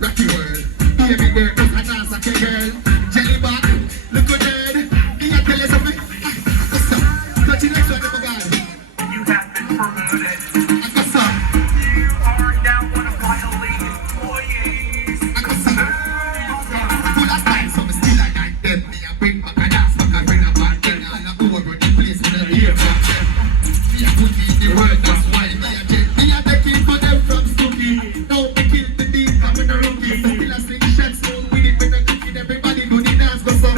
Rocky world, baby girl, a dance like a girl. Jelly back, look good, be a quick, back and dance, back and bring a bad girl. All a over the place with a ear from them. Me a put in the work, that's why me a jet. Me a take it for them from Snooki. Now me kill the beat, I'm in a rookie. So still a sling shots, so with it when I kick it, everybody do the dance, go so.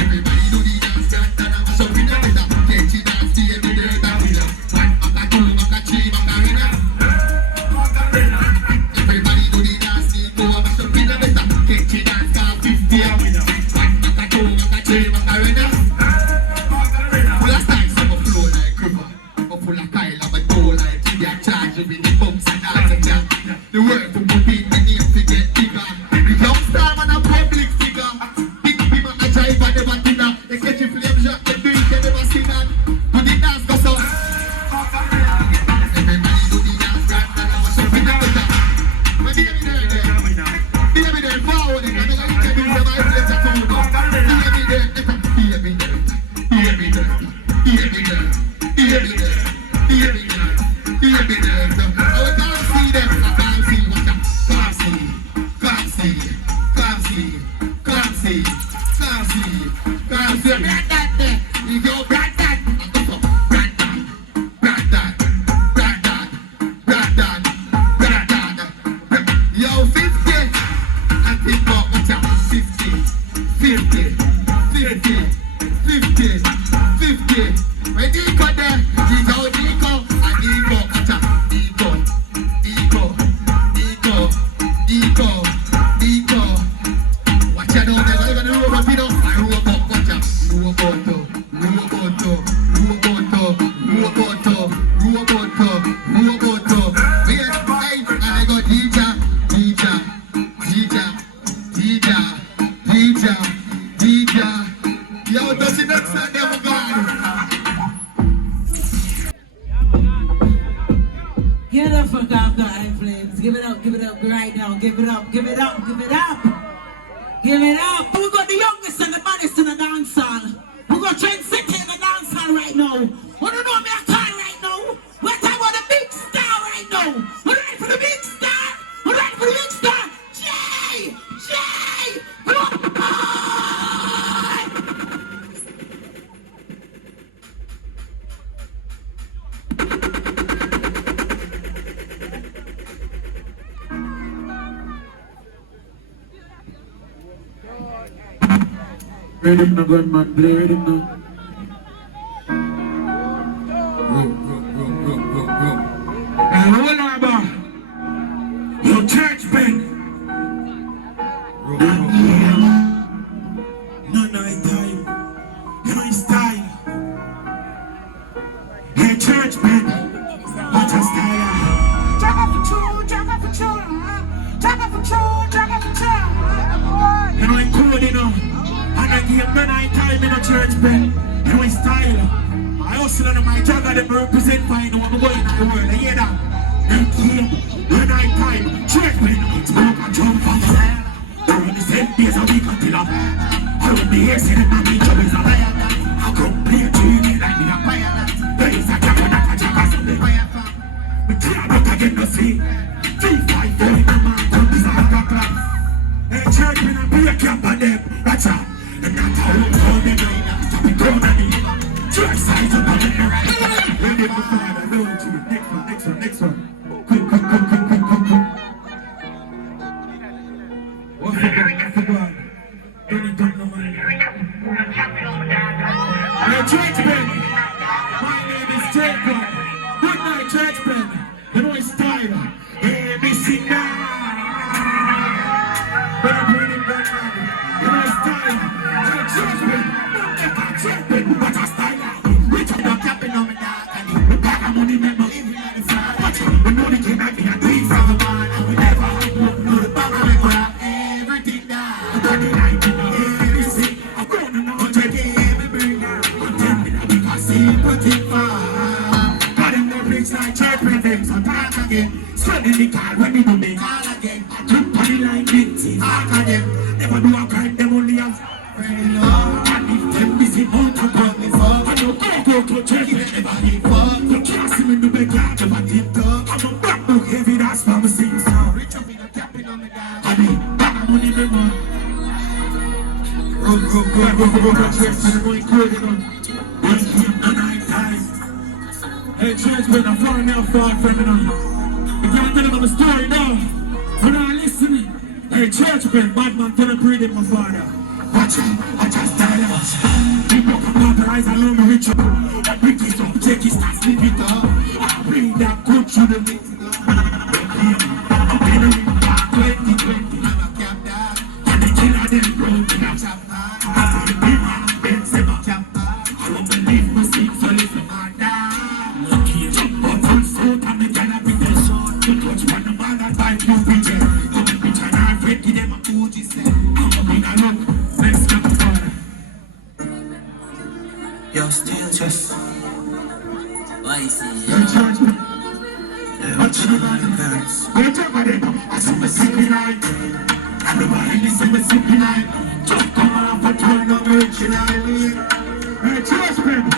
Everybody do the dance, dance, and I'm so in the rhythm. Catchy dance, the every day, that winner. One, back a two, back a three, back a winner. Everybody do the dance, the go, back up in the rhythm. Catchy dance, call 50 a winner. One, back a two, back a three, back a winner. Full of style, so I flow like river. I full of Kyle, I'm a toe like India. Charge with the bumps and dance and jam. The work to put in my name to get bigger. The young star man a public figure. Big him a drive and never dinner. They catch a flame shot, they do it, they never sing on. Do the dance go so. Everybody do the dance, grand and I was up in the weather. But be me there forward, and I'm going to do the my place at home. Yo, 50, I think about what's up, 50, 50, 50, 50, 50. When Nico there, Nico, and Nico, what's up, Nico. Watch out now, they're gonna roll up, you know, I roll up, watch out, Roboto. We have five, and I got DJ. Yo, does it next time never gone? Give it up for Kaka Highflames. Give it up right now. Give it up. Give it up. We got the youngest and the baddest in the dance hall. We got Trent City in the dance hall right now. We don't know me a call right now. We're talking about the big star right now. We're ready for the big star. Jay! Ready now, gunman, play ready now. And hold on, boy. Your church band. No night time. You know it's time. Hey, church band. What a style. Jaga for true. You know it's cool, you know. And I give no night time in a church band. You know it's style. I also know my jagger them represent fine. I'm going in the world. I hear that. They came no night time. Church band. Smoke and jump on the land. During the 7 days a week until I'm I will be here saying that my job is a liar. I come play to you like me a fire. There is a jagger that a jagger so they fire. We can't look again no see. 3-5 boy in the man come this a hacker class. Hey church band and break up on them. Watch out. And that's how we call them right now. Stop it down on me. Church size up on the right. Ready for fire. Next one. Quick. What's the God? Don't no man. Hey, church band. My name is JQUAN. Good night, church band. You know it's time. ABC now. Better bring it back on. You know it's time. Hey, church band. What a style. We talk about capping on my dog. And we back on money, never living on the side. Watch it. We know they came back me and do it from the man. And we never have one. No, the back of the crowd. Everything down. I'm going to know to get every bring out. Because sympathy far. Got him the bricks like church them so talk again. Spreading the card when we do the call again. Jump on the line, big talk again. Never do a crime, them only have friendly love. And if them busy out to come me fuck. I don't go to church, they never give fuck. You can't see me in the backyard, never tip top. I'm a black book heavy, that's why we sing song. Rich up in the capping on the dog. I mean, back money, me man. Hey, church, when I'm far now, far from me now. You can't tell them the story now. You're not listening. Hey, church, when bad man tell them breathing my father. Watch him, I just died out. People come out the eyes, I know me rich up. Pick it up, take his stats, sleep it up. I bring that good to the meeting. I'm in the ring, 2020. I'm a cap dog. And the killer them broken up. I put the beam on the bed, say my cap dog. I don't believe my seat, so listen my dog. Lucky jump up on foot, and the gal up in the short. You touch one of my that bike, you be there. Come and bitch and I break it, them a Fuji say. I'm a big a look, let's go for Yo, still just why you see the church. What you do about the parents? Wait up for them, I saw me sleeping night. And nobody listen me sleeping night. Just come off and turn on me originally. Hey, church people,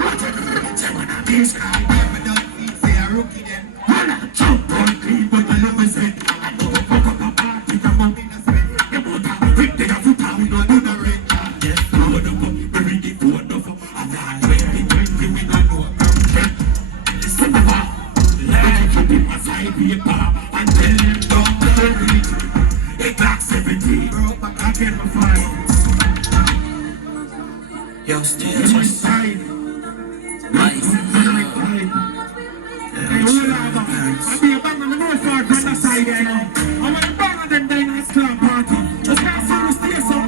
what you do? Say when I be sky, never done feet, say a rookie then. When I jump on clean, but I never said. I know the fuck up a party, come on in the spend. They won't have a whip, they have foot out, we don't do the red. Yes, load up, we read the board up. I'm not 2020, we don't know about that. Listen to what? Like you my side paper and tell them don't worry. It clock 17, broke back again my fire. yo, still It's my just side. nice. Hey, hold on, I be a bang on the north side from that side there now. I want to bang on them down in this club party. Let's not see the stay so. I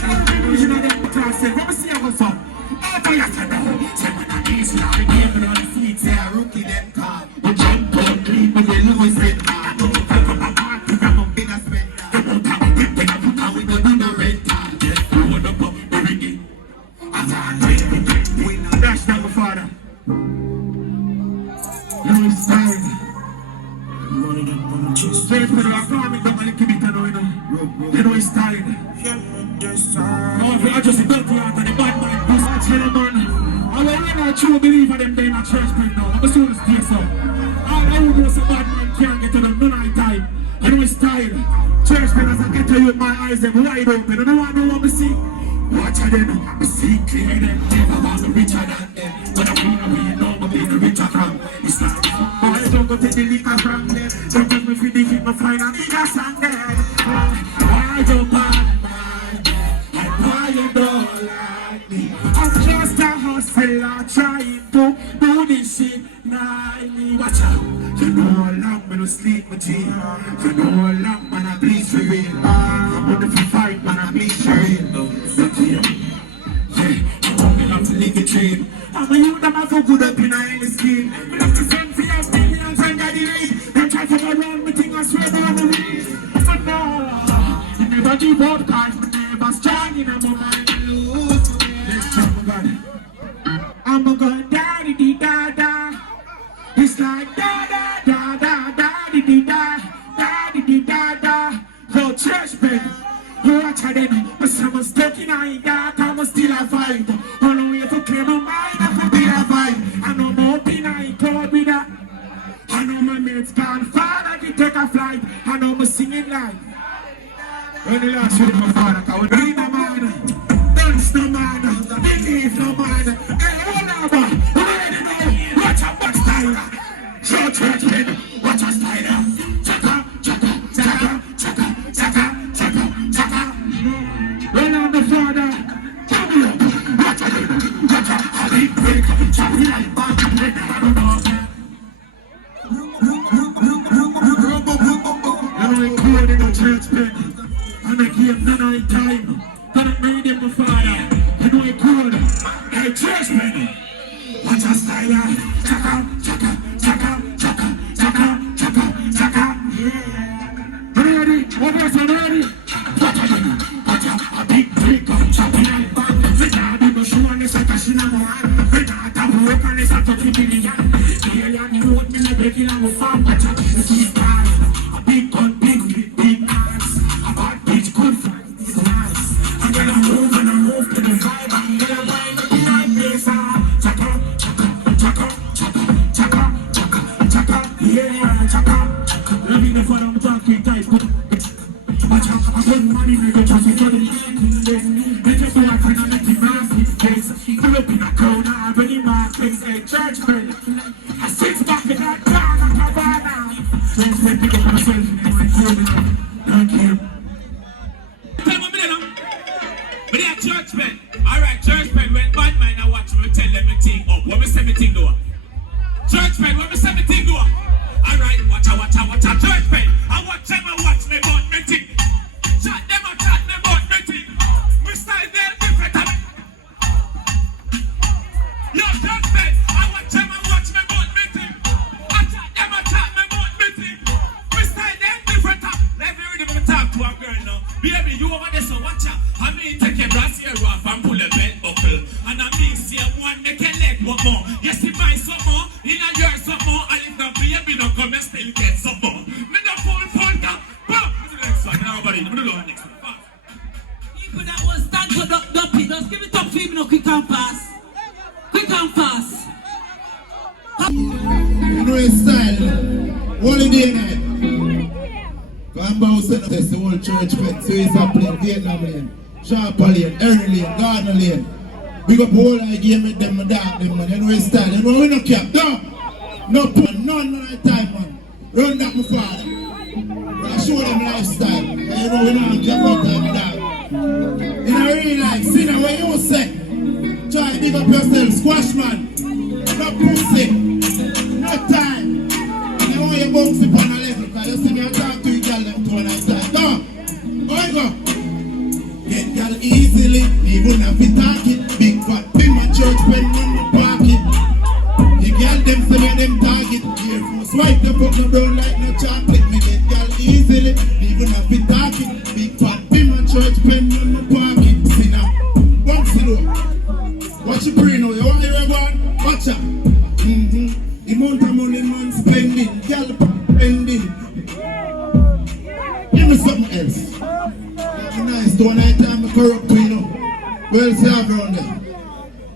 don't know the vision of them class said. Let me see how it's up. After you said no, say when I need you, I give it on the feet. Say a rookie them car. You jump on clean, but they lose it. I don't know if I'm a party, I'm a big a spender. They won't have a whip, they have to come with the rental. Just throw it up, we ring it. As I win, dash down my father. You know it's time. Money them from the chest. Straight for the apartment, don't let it know, you know. You know it's time. Oh, if I just built the art of the bad man, this actually man. I will not true believe in them day in a church right now. I'm soon as this up. I would know some bad man can't get to them, no night time. I know it's time. Church men as I get to you with my eyes, them wide open. I don't want to know what we see. Watch out them, I see clear them. Never was richer than them. But I feel away, know I'm being richer from. It's not I don't go take the liquor from them. Don't take me for the hit, my find a bigger song there. I don't bad man, and why you don't like me? I'm just a hustler trying to do this shit nightly. Watch out, you know how long when I sleep with you. You know how long man I bleed for real. I'm on the fight man I bleed for real. Yeah, I'm coming up to live the train. I'm a youth, I'm a for good up in the scheme. But I'm the same for your millions and daddy rate. They try to go around me, think I swear down the way. But no, you never give up, cause me never strong in a moment. Let's talk about it. I'm a good daddy-dee-da-da. It's like da-da-da-da-da-da-dee-dee-da, da-dee-dee-da-da. Yo, church bed. You watch her then, but someone's stuck in a dark, I'm still a fight. All the way to clear my mind, I could be a fight. I know my opinion, I caught with that. I know my mates gone far, I can take a flight. I know my singing live. When the last with my father, I would read no man, dance no man, believe no man. Hey, hold on, man, you already know, watch out, what's style. Show church men, watch out, style. Chaka, chaka, chaka, chaka, chaka. Run on the father, come here, watch out, I need break, chop me like back, I don't know. I'm recording in a church bed, and I give none of time, and I made him the father, you know it good, hey church bed, watch out style, chaka, chaka, chaka, chaka, chaka, chaka, chaka, yeah. Ready, what was it ready? Watch out, a big break up, chopping and bang. We can't do no show on this, like a shin on my hand. We can't have work on this, I'm talking billion. The alien road, me no breaking on my farm. Watch out, the keys down. A big gun, big whip, big hands. A bad bitch, good friend, it's nice. And then I move to the vibe. And then I wind up in my place. Chaka, chaka, chaka, chaka, chaka, chaka, chaka. Yeah, chaka. Loving the fun, I'm talking tight. Watch out, I'm putting money in the chassis for the But yeah, church men. Alright, church men, when bad man I watch me, tell them me thing up. What me say me thing do? Church men, what me say me thing do? Alright, watch a church men. I watch them, I watch me about me thing. Chat them, I chat me about me thing. Me style they're different. Yo, church men, I watch them, I watch me about me thing. I chat me about me thing. Me style they're different. Let me read me talk to a girl now. Baby, you over there, so watch out. I mean, take your brass here off and pull a belt buckle. And I mean, see one make a leg one more. Yes, he buy some more. In a year, some more. And if the baby don't come and still get some more. Me the full down. Boom! Do the next one. Everybody, do the next one. Fast. People that was stand for dumpy, just give it up for him, no quick and fast. Quick and fast. You know his style. Holiday night. I'm about to set up the whole church pet, so he's up playing Vietnam lane, Sharp lane, Erin lane, Gardner lane. We got whole idea with them and dark them, man. You know his style. You know we no cap, no put none of the time, man. Run that my father. But I show them lifestyle. And you know we don't care about time, dog. In a real life, see now what you say. Try to big up yourself, squash man. No pussy, no time. You want your bounce upon a level, because you see me I talk to you girl them to one side. Go! Go! Get girl easily, even if you talk it. Big fat pin my church pen on my pocket. The girl them say me them target. Here for swipe the fuck no brown like no chocolate. Me get girl easily, even if you talk it. Big fat pin my church pen on my pocket. See now, bounce it up. Watch you pray now, you want to hear one? Watch out. The amount of money man spending, girl spending. Give me something else. That's nice. The one night time I corrupt you know. Well, see how around there.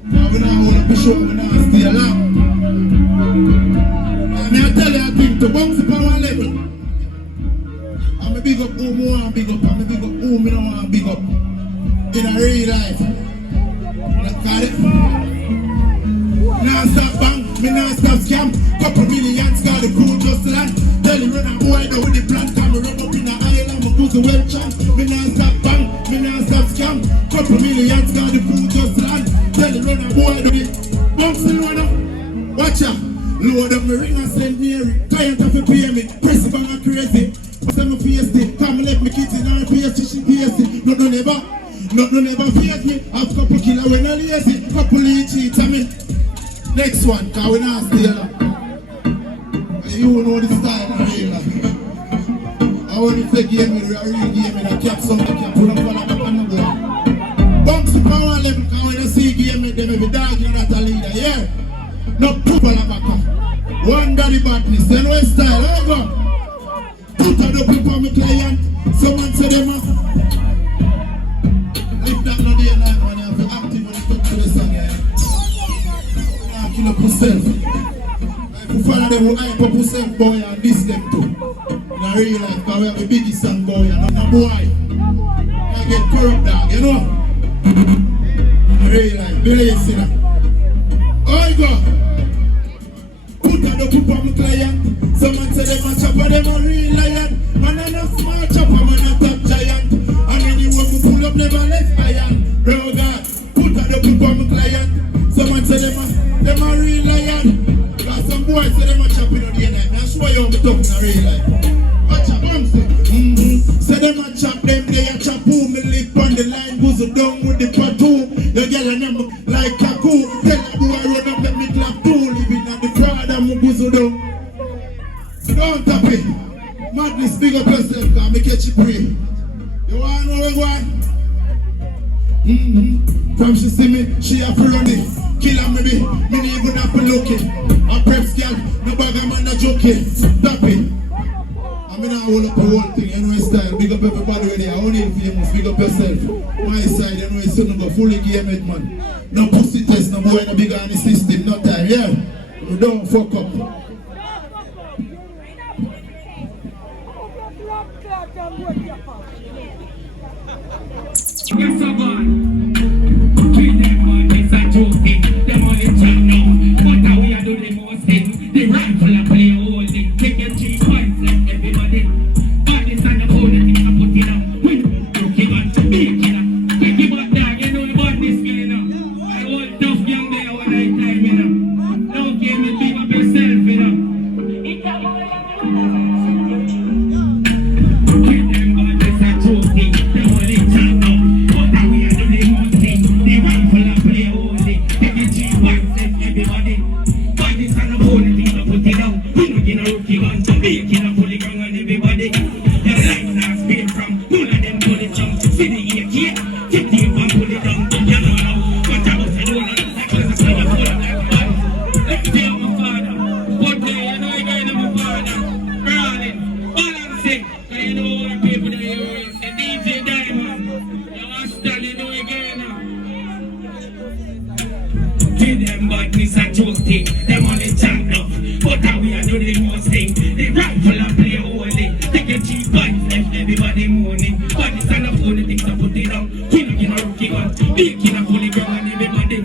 Now we don't hold up the show, we don't stay along. Now I tell you a thing, to bounce up on one level. I'm a big up who I want to big up, I'm a big up who I don't want to big up. In a real life. Got it? Now stop bang, me now stop scam. Couple millions got the crew just land. Tell you run a boy there with the plan. Come run up in the island, my goose well chance. Me now stop bang, me now stop scam. Couple millions got the crew just land. Tell you run a boy there with the bouncing one up. Watch out. Load up my ring and send me a ring. Client have to pay me. Press bang and crazy. Send me PSD. Come let me kids in our PSD. She PSD. No never fears me. Have couple killer when I lazy. Couple cheats I mean. Next one, cause we not steal. You know the style of real life. I want to play game with a real game with a cap some I can pull up on the back and the block. Bounce the power level, cause when you see game with them, every dog you're not a leader, yeah? No poop on the back. One daddy badness, then what style, there you go. Put on the people on my client. Someone say them if that no day night, man, you have to active when you talk to the song, yeah? Kill up yourself. If you follow them who hype up yourself, boy, and diss them too. In a real life, because we have the biggest song, boy, and not a boy. I get corrupt, dog, you know? In a real life, believe in that. Oh, you go. Put on the poop on my client. Someone say them a chopper, them a real lion. Man, I'm not smart chopper, man, a top giant. And anyone who pull up, never left iron. Bro, God, put on the poop on my client. Someone say them a real lion. Got some boys say them a chopping on the night. Now show you how me talk in a real life. Watch a bounce it. Say them a chop them, they a chop who me live on the line. Boozle down with the tattoo. The girl and them like Kaku. Tell a boy run up, let me clap too. Living on the crowd and me boozle down. Don't tap it. Madness, big up yourself, cause me catch you pray. You wanna know where go on? From she see me, she have to run it. Kill her maybe, me even have to look it. A preps girl, no bag a man a joking. Stop it. I mean I hold up the whole thing, you know his style. Big up everybody ready, I only famous, big up yourself. My side, you know it's soon go fully game it man. No pussy test, no boy no big on the system, no time, yeah. You don't fuck up. Yes, I'm on. Treat them on, it's a joking. Them on the chat now. What are we do the most thing? The rifle and play holding. Take your 3 points and everybody. All this and the whole thing I put it up. We looking on to make it up. Take it back down. With them badness and joke thing, them only chat enough. But how we are doing the most thing. The rifle and play holy. Take a cheap vibes, left everybody moaning. Badness and up all the things I put it down. King of a rookie gun, baking a fully ground and everybody.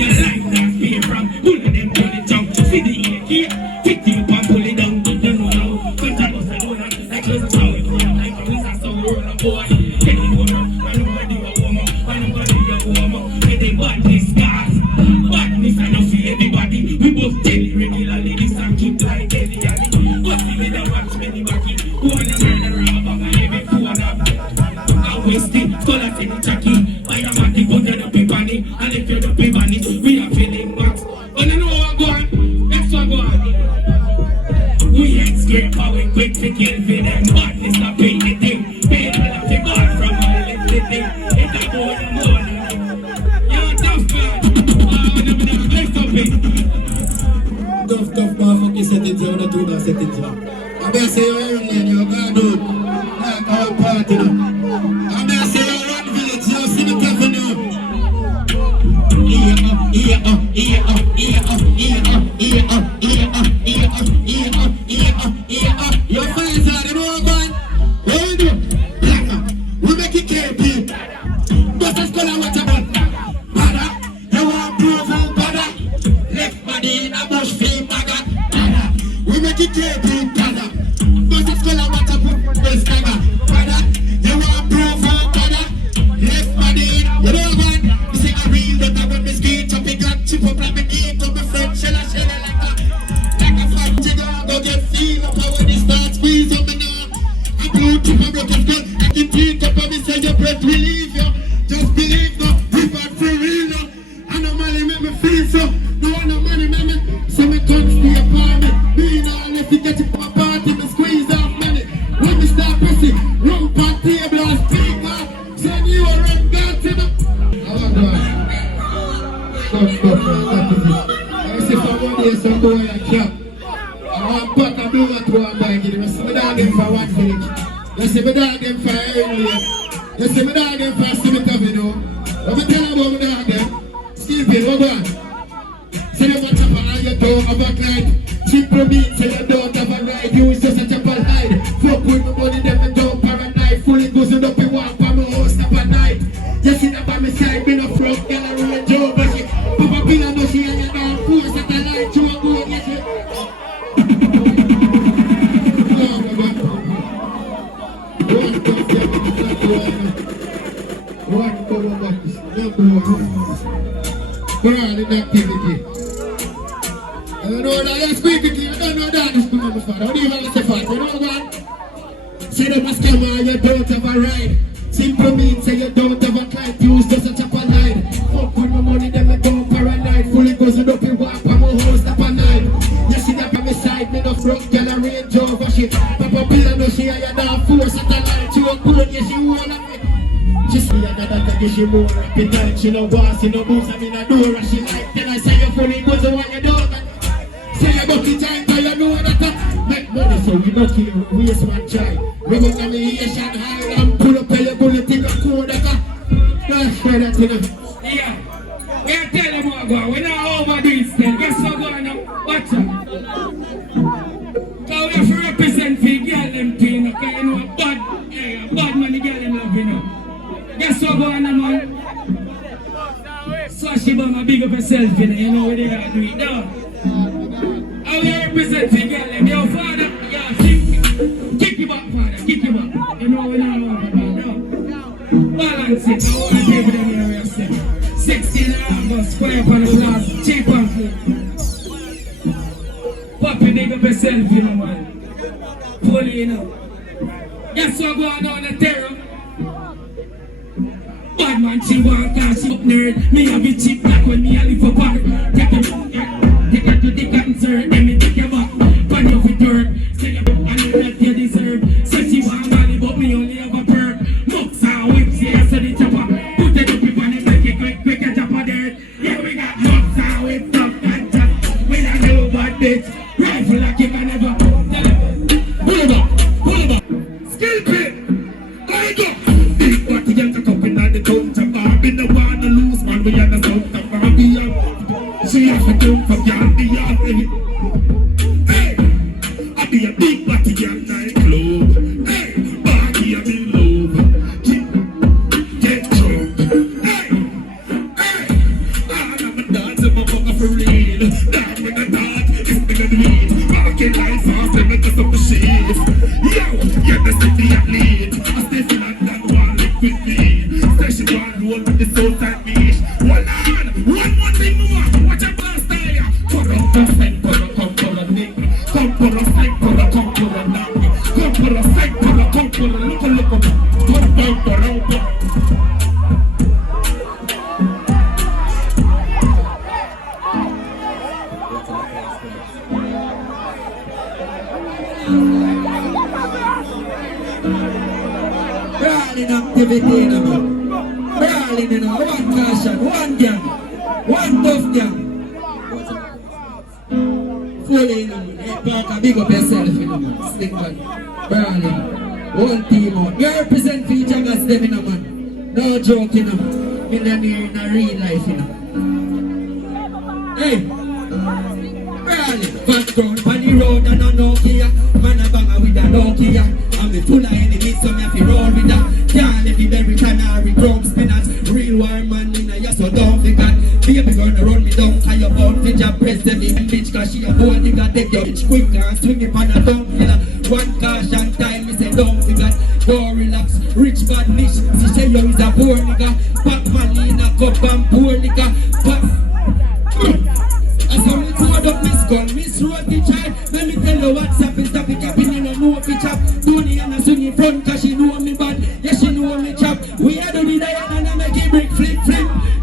Your life that fear from, pull of them pull it down. See the ear here, pick you up and pull it down. Don't know how, but I was a donor. Like close to how it was, like a wizard, so we're on a boy. Take it over, and nobody a woman, and nobody a woman. Make them badness scars. Badness and not for everybody. We both tell it regularly. This and keep like Eddie Ali. But we with a watch many backy. Who want to murder a bag and every phone up. Now wasting, scholars in the Jackie. I am at the gun, you're the pipani. And if you're the pipani, we are feeling max. But you know what go on? Next one go on. We ain't scared power quick to kill for them. Badness not pay the thing. Pay all of the bad from all the thing. It's a boy and more. You're tough man. Tough motherfucking settings, I wanna do that settings. I better say you're early and you're gonna do it. Like our party now. I better say you're one village, you're see the cafe now. Your fans are the more one. What we do? We make it KP. But let's call out what about. Bada, you want proof of bada. Left body in a bush fame maga. Bada, we make it KP. Bada, but let's call out what about. This maga. Bada, you want proof of bada. Left body in a bush fame maga. Say a real that I want me skate up. It got chip up like me game. Come my friend, shella like a fat jigger. Go get feel up when it starts squeeze up me now. I do tip a broken skull. I can take up and me say your breath will leave you. Just believe no, we bad for real no. I know money make me feel so. No one no money make me. So me come stay apartment. Me now if you get it from a party, me squeeze off money. When me start pressing, rump on table and speak up. Send you a red dance in the. I want to stop that is it. I say somebody is some boy a cap. I want pack a blue at one by give me some dog them for one village. You see me dog them for early. You see me dog them for Civic Avenue. What me tell about me dog them? Stephen, what go on? Say them a chopper and you don't have a glide. Simple meat, say you don't have a ride. You is just a chopper hide. Fuck with my money, them and don't paranoid. Fully goes in up in walk for my house up at night. You see them by my side, me no front gallery and Joe Bashi. Papa Pina no she and you don't force at the light. You a go and get it. Brand in activity. I don't know that you're squeaky, I don't know that this to my father. What do you want to say for? You know what? Say them a scammer, you don't have a ride. Simple means say you don't have a client, use just a chop a line. Fuck with my money, them I don't paranoid. Fully goes with up in walk, I'm a host up a night. You see that by my side, me no front gallery and Rover shit. Papa Pilla no she and you don't force at the light. You a good, yes you wanna make. She see a that give she more appetite. She no boss, she no boots, I mean a door and she like. Then I say you fully goes to what you don't. Say you got the time, but you know that make money so we don't kill, waste one try. We go to me Asian high and pull up your bullet in a code that that's why that you know. Yeah, we are telling them what go. We not overdo it still. Guess what go on now? Watch out. Because we have to represent for the girl them thing. Because you know a bad man the girl them love you know. Guess what go on now man? So she bang big up herself you know what they are doing now. How we represent for the girl them. Your father, yeah, kick him up father, kick him up. You know what I want now. Balance it, I want to give them here yourself. 16 August, square upon the glass, cheap and food. Poppy big up yourself, you know man. Fully, you know. Guess what going on the terror? Bad man, she want cause she up nerd. Me have it cheap like when me a live for park. Take her to the concert, then me take your back. Pan you with dirt, say you and you left you deserve. Say she want money, but me only have a perk. Mucks and whips, yeah, so the chopper. Put it up if I make it quick and chop a dirt. Yeah, we got mucks and whips, up and chop. We don't know about this. Rifle like you can never. Pull it up. Skill pit. I go. Big body, get a cup in the town. Chopper, been the one to lose, man. We are the south of Barbie. room for girl, the yard. Hey, I be a big body girl nightclub. Hey, party I'm in love. Get drunk. Hey, I'm a dancer, my mother for real. Down with the dark, it's bigger than me. Marking lights off, let me just up the shift. Yo, yeah, that's the day I lead. I stay for that one live with me. Session one roll with the soul time meat. Hold on, one more thing more. Watch out, blast there. Come for a nick. Come for a slick, come for a knock. Come for a slick, come for a look. Come for a Brawling activity, no man. Brawling, you know. One caution, one gang, one tough gang. Fully, you know. Hey, Parker, big up yourself, you know, man. Stick man. Brawling. One team out. You represent for each other's them, you know, man. No joke, you know. Millionaire in a real life, you know. Hey. Brawling. Background on the road and a Nokia. Man a banger with a Nokia. I'm full of enemies, so me have to roll with that. Can't let it every canary, drum spinners. Real war man in a ya, so don't forget. Baby gonna run me down, tie your bone, fit your breast, every bitch, cause she a bold nigga. Take your bitch quick and swing it on a tongue killer. One caution time, me say don't forget. Don't relax, rich bad niche. She say yo is a poor nigga. Pack money in a cup and poor nigga. I saw me code up Miss Gun, Miss Road the child. Let me tell you what's up, is that pick up in a no pitch up. Tony and I swing in front cause she know me bad. Yeah, she know me chop. We are doing the diet and I make it break flip.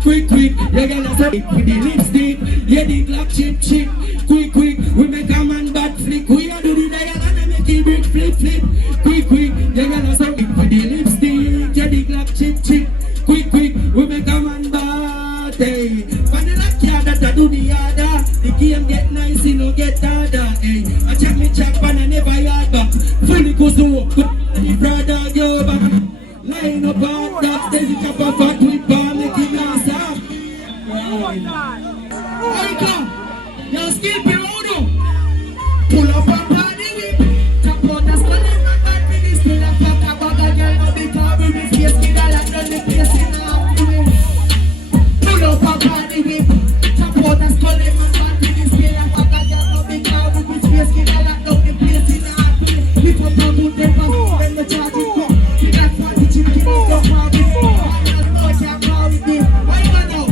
Quick, you gotta say it with the lipstick. Yeah, the Glock chip. Quick, we make a man bad flick. We are doing the diet and I make it break flip. Quick, you gotta say it with the lipstick. Yeah, the Glock chip. Quick, we make a man bad. Hey, vanilla car that I do the other. The game get nice, you know, get harder. Hey, I check me chop and I never yard back. Fully goes to the brother, yo, back. Line up on that, there's a chop of fat with bar, making us up. Hey, come, you're still below. Pull up a body whip. Chop out the skull in my bad finish. Still a fuck about a girl, no big car with me face. Kid a lot, no the face in the afternoon. Pull up a body whip. Chop out the skull in my bad finish. Still a fuck a girl, no big car with me face. Kid a lot, no the face in the afternoon. Lift up a boot and pass, when the charge is come. You got party chicken, no party. I know I can't party with me. Why you now?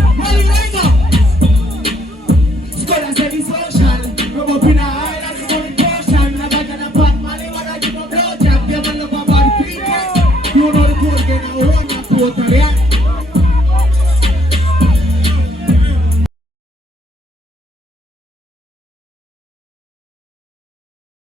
Skull and say this social. Rub up in a eye, that's the only portion. I got a bad money, what I give a blow job. You have a love about the people. You know the code, then I run your port, yeah.